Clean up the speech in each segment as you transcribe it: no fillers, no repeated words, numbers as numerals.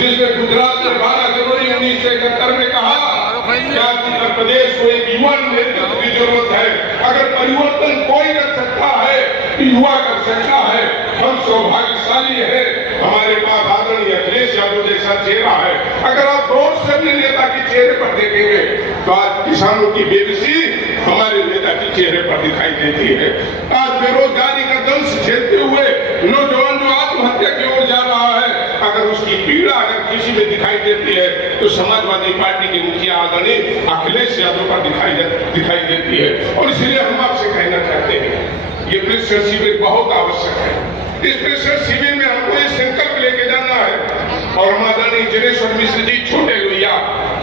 जिसने गुजरात में 12 जनवरी 1971 में कहा क्या उत्तर प्रदेश को एक युवा नेतृत्व की जरूरत है। अगर परिवर्तन कोई कर सकता है तो युवा कर सकता है। हम सौभाग्यशाली है, हमारे पास आदरणीय अखिलेश यादव जैसा चेहरा है। अगर आप गौर से अपने नेता के चेहरे पर देखेंगे तो आज किसानों की बेबसी हमारे नेता के चेहरे पर दिखाई देती है। आज बेरोजगारी का दंश झेलते हुए नौजवान जो आत्महत्या की ओर जा रहा है, अगर उसकी पीड़ा अगर किसी में दिखाई देती है तो समाजवादी पार्टी के मुखिया आदरणीय अखिलेश यादव पर दिखाई देती है। और इसलिए हम आपसे कहना चाहते हैं ये प्रेशर शिविर बहुत आवश्यक है। इस प्रेशर शिविर में हमको ये संकल्प लेके जाना है। और हम आदरणीय जिनेश्वर मिश्र जी छोटे लोहिया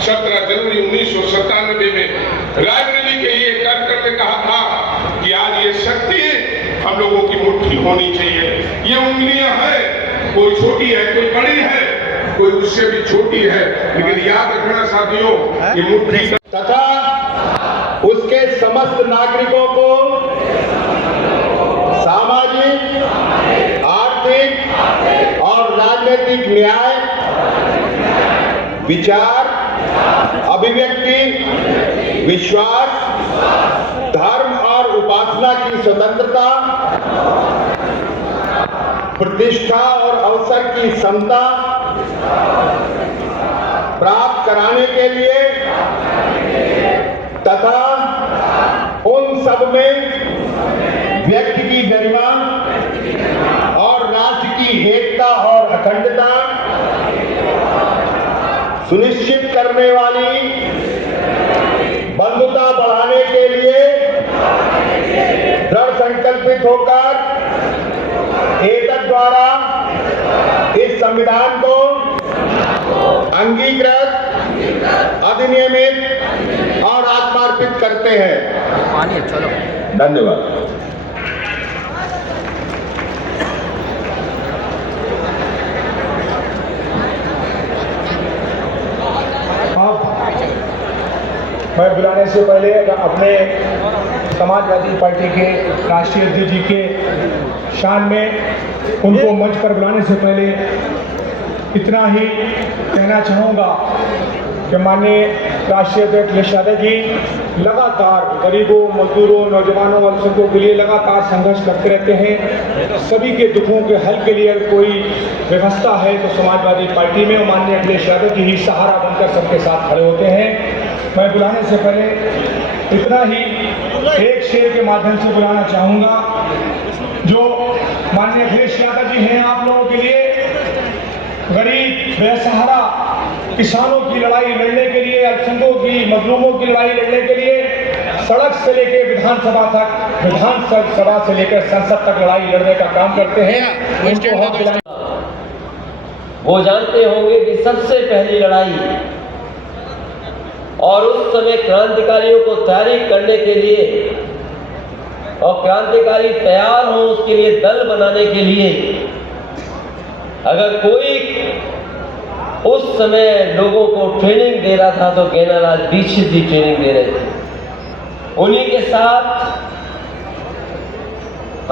17 जनवरी 1997 में रायबरेली के ये कार्यक्रम में कहा था कि आज ये शक्ति हम लोगों की मुट्ठी होनी चाहिए। ये उंगलियां हैं, कोई छोटी है कोई बड़ी है, कोई उससे भी छोटी है, लेकिन याद रखना साथियों ये मुट्ठी तथा उसके समस्त नागरिकों को सामाजिक, आर्थिक और राजनीतिक न्याय, विचार, अभिव्यक्ति, विश्वास, धर्म और उपासना की स्वतंत्रता, प्रतिष्ठा और अवसर की समता प्राप्त कराने के लिए तथा उन सब में व्यक्ति की गरिमा और राष्ट्र की एकता और अखंडता सुनिश्चित करने वाली बंधुता बढ़ाने के लिए दृढ़ संकल्पित होकर एतद द्वारा इस संविधान को अंगीकृत, अधिनियमित और आत्मार्पित करते हैं। चलो धन्यवाद। मैं बुलाने से पहले अपने समाजवादी पार्टी के राष्ट्रीय अध्यक्ष जी के शान में उनको मंच पर बुलाने से पहले इतना ही कहना चाहूँगा कि माननीय राष्ट्रीय अध्यक्ष अखिलेश यादव जी लगातार गरीबों, मजदूरों, नौजवानों और सबकों के लिए लगातार संघर्ष करते रहते हैं। सभी के दुखों के हल के लिए कोई व्यवस्था है तो समाजवादी पार्टी में माननीय अखिलेश यादव जी ही सहारा बनकर सबके साथ खड़े होते हैं। मैं बुलाने से पहले इतना ही एक शेर के माध्यम से बुलाना चाहूँगा जो माननीय अखिलेश यादव जी हैं आप लोगों के लिए गरीब, बेसहारा किसानों की लड़ाई लड़ने के लिए, अल्पसंख्यकों की, मजलूमों की लड़ाई लड़ने के लिए सड़क से लेकर विधानसभा तक, विधानसभा से लेकर संसद तक लड़ाई लड़ने का काम करते हैं। वो जानते होंगे कि सबसे पहली लड़ाई और उस समय क्रांतिकारियों को तैयारी करने के लिए और क्रांतिकारी तैयार हो उसके लिए दल बनाने के लिए अगर कोई उस समय लोगों को ट्रेनिंग दे रहा था तो गैनालाल दीक्षित जी ट्रेनिंग दे रहे थे। उन्हीं के साथ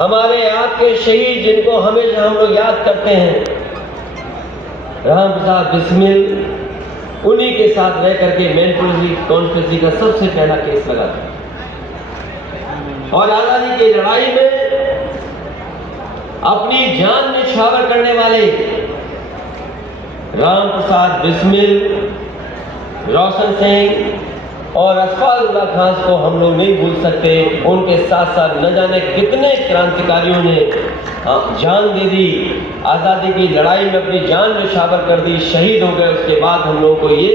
हमारे आपके शहीद जिनको हमेशा हम लोग याद करते हैं, राम प्रसाद बिस्मिल, उन्हीं के साथ रह करके मैनपुरी कॉन्स्टिट्यूंसी का सबसे पहला केस लगा था। और आजादी की लड़ाई में अपनी जान निछावर करने वाले राम प्रसाद बिस्मिल, रोशन सिंह और असफाकुल्लाह खान को हम लोग नहीं भूल सकते। उनके साथ साथ न जाने कितने क्रांतिकारियों ने जान दे दी, आज़ादी की लड़ाई में अपनी जान निछावर कर दी, शहीद हो गए। उसके बाद हम लोगों को ये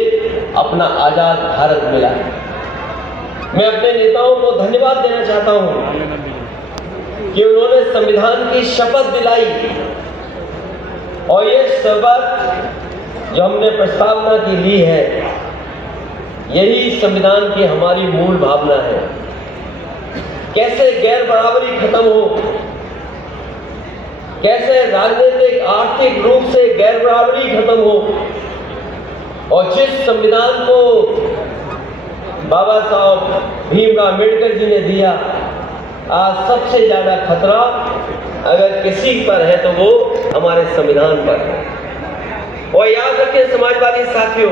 अपना आज़ाद भारत मिला। मैं अपने नेताओं को धन्यवाद देना चाहता हूँ कि उन्होंने संविधान की शपथ दिलाई और ये शपथ जो हमने प्रस्तावना की ली है, यही संविधान की हमारी मूल भावना है। कैसे गैर बराबरी खत्म हो, कैसे राजनीतिक आर्थिक रूप से गैर बराबरी खत्म हो, और जिस संविधान को बाबा साहब भीमराव अम्बेडकर जी ने दिया, आज सबसे ज्यादा खतरा अगर किसी पर है तो वो हमारे संविधान पर है। और याद रखें समाजवादी साथियों,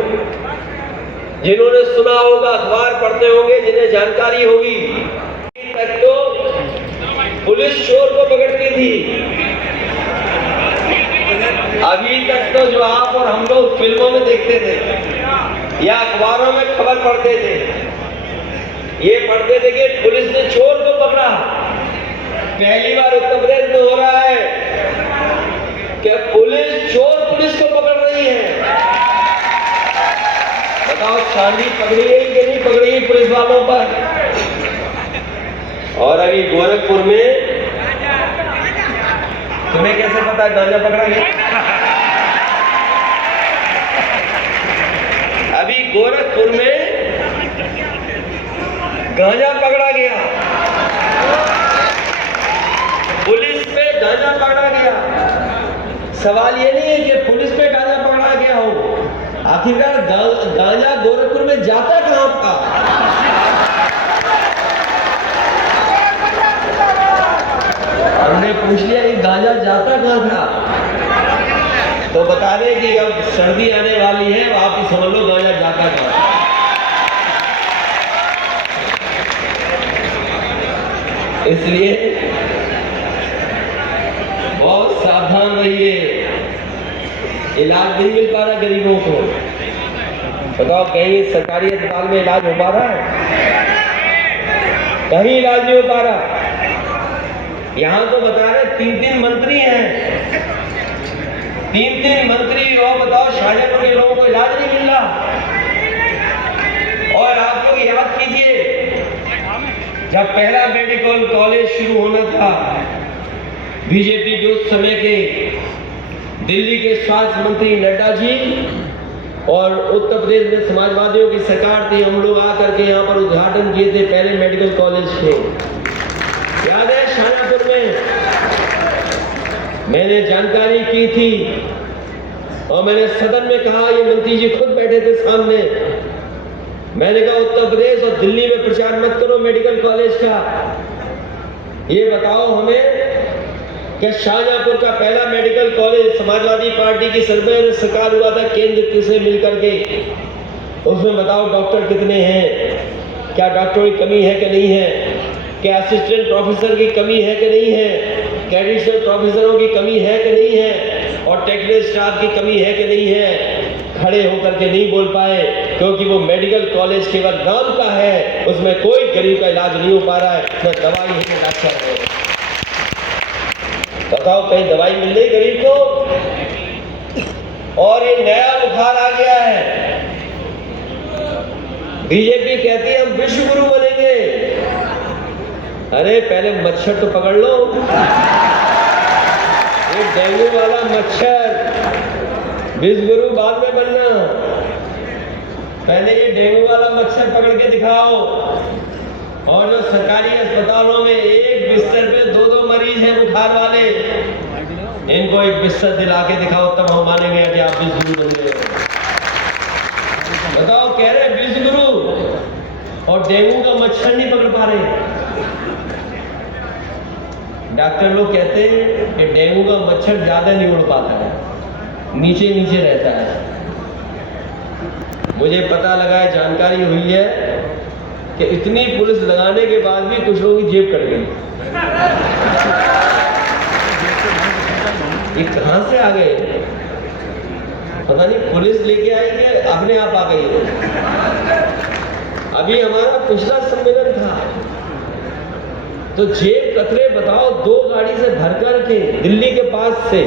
जिन्होंने सुना होगा, अखबार पढ़ते होंगे, जिन्हें जानकारी होगी, तक तो पुलिस चोर को पकड़ती थी। अभी तक तो जो आप और हम लोग फिल्मों में देखते थे या अखबारों में खबर पढ़ते थे, ये पढ़ते थे कि पुलिस ने चोर को पकड़ा। पहली बार उत्तर प्रदेश में हो रहा है कि पुलिस चोर पुलिस को पकड़ रही है। बताओ, चांदी पकड़ी है कि नहीं पकड़ी है पुलिस वालों पर? और अभी गोरखपुर में तुम्हें कैसे पता गांजा पकड़ा गया? अभी गोरखपुर में गांजा पकड़ा गया, पुलिस पे गांजा पकड़ा गया। सवाल ये नहीं है कि पुलिस पे गांजा पकड़ा गया हो, आखिरकार गांजा गोरखपुर में जाता कहां था? हमने पूछ लिया कि गांजा जाता कहां था, तो बता रहे कि अब सर्दी आने वाली है, आप ही समझ लो गांजा जाता कहां। इसलिए बहुत सावधान रहिए। इलाज नहीं मिल पा रहा गरीबों को। बताओ, कहीं सरकारी अस्पताल में इलाज हो पा रहा है? कहीं इलाज नहीं हो पा रहा। यहां तो बता रहे 3-3 मंत्री हैं, 3-3 मंत्री, और बताओ शाहजहांपुर के लोगों को इलाज नहीं मिल रहा। और आप लोग याद कीजिए, जब पहला मेडिकल कॉलेज शुरू होना था, बीजेपी के उस समय के दिल्ली के स्वास्थ्य मंत्री नड्डा जी और उत्तर प्रदेश में समाजवादियों की सरकार थी, हम लोग आकर के यहाँ पर उद्घाटन किए थे पहले मेडिकल कॉलेज के। याद है शाहजहांपुर में मैंने जानकारी की थी और मैंने सदन में कहा, ये मंत्री जी खुद बैठे थे सामने, मैंने कहा उत्तर प्रदेश और दिल्ली में प्रचार मत करो मेडिकल कॉलेज का, ये बताओ हमें कि शाहजहांपुर का पहला मेडिकल कॉलेज समाजवादी पार्टी की सरकार हुआ था केंद्र से मिलकर के, उसमें बताओ डॉक्टर कितने हैं, क्या डॉक्टरों की कमी है कि नहीं है, क्या असिस्टेंट प्रोफेसर की कमी है कि नहीं है, क्या एडिशनल प्रोफेसरों की कमी है कि नहीं है, और टेक्निकल स्टाफ की कमी है कि नहीं है। खड़े होकर के नहीं बोल पाए क्योंकि वो मेडिकल कॉलेज केवल नाम का है, उसमें कोई गरीब का इलाज नहीं हो पा रहा है, न दवाई है न डॉक्टर है। बताओ, कहीं दवाई मिल रही गरीब को? और ये नया बुखार आ गया है, बीजेपी कहती है हम विश्व गुरु बनेंगे। अरे पहले मच्छर तो पकड़ लो, ये डेंगू वाला मच्छर, विश्व गुरु बाद में बनना, पहले ये डेंगू वाला मच्छर पकड़ के दिखाओ। और जो सरकारी अस्पतालों में एक बिस्तर पे 2-2 मरीज हैं बुखार वाले, इनको एक बिस्तर दिला के दिखाओ, तब हम मानेंगे कि आप विश्व गुरु बन गए। बताओ, कह रहे विश्व गुरु और डेंगू का मच्छर नहीं पकड़ पा रहे। डॉक्टर लोग कहते हैं कि डेंगू का मच्छर ज्यादा नहीं उड़ पाता है, नीचे नीचे रहता है। मुझे पता लगा है, जानकारी हुई है कि इतनी पुलिस लगाने के बाद भी कुछ लोगों की जेब कट गई। ये कहां से आ गए पता नहीं, पुलिस लेके आई कि अपने आप आ गई। अभी हमारा पिछला सम्मेलन था तो जेब कतरे बताओ 2 गाड़ी से भरकर के दिल्ली के पास से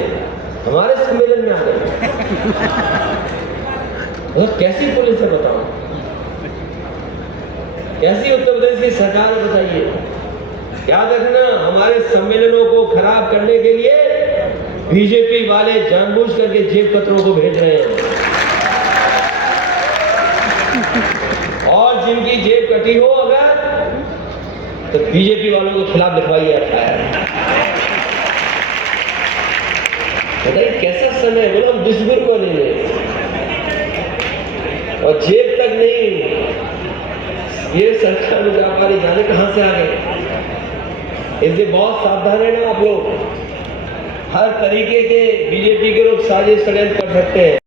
हमारे सम्मेलन में आ गए। मतलब कैसी पुलिस है बताओ, कैसी उत्तर प्रदेश की सरकार है बताइए। याद रखना, हमारे सम्मेलनों को खराब करने के लिए बीजेपी वाले जानबूझ करके जेब कतरों को भेज रहे हैं, और जिनकी जेब कटी हो अगर तो बीजेपी वालों के खिलाफ लिखवाइए एफआईआर। बताइए कैसा समय, बोलो हम विश्व गुरु बनेंगे और जेब तक नहीं। ये सरकार व्यापारी जाने कहां से आ गए। इसलिए बहुत सावधान रहना आप लोग। हर तरीके के बीजेपी के लोग साजिश षड्यंत्र कर सकते हैं।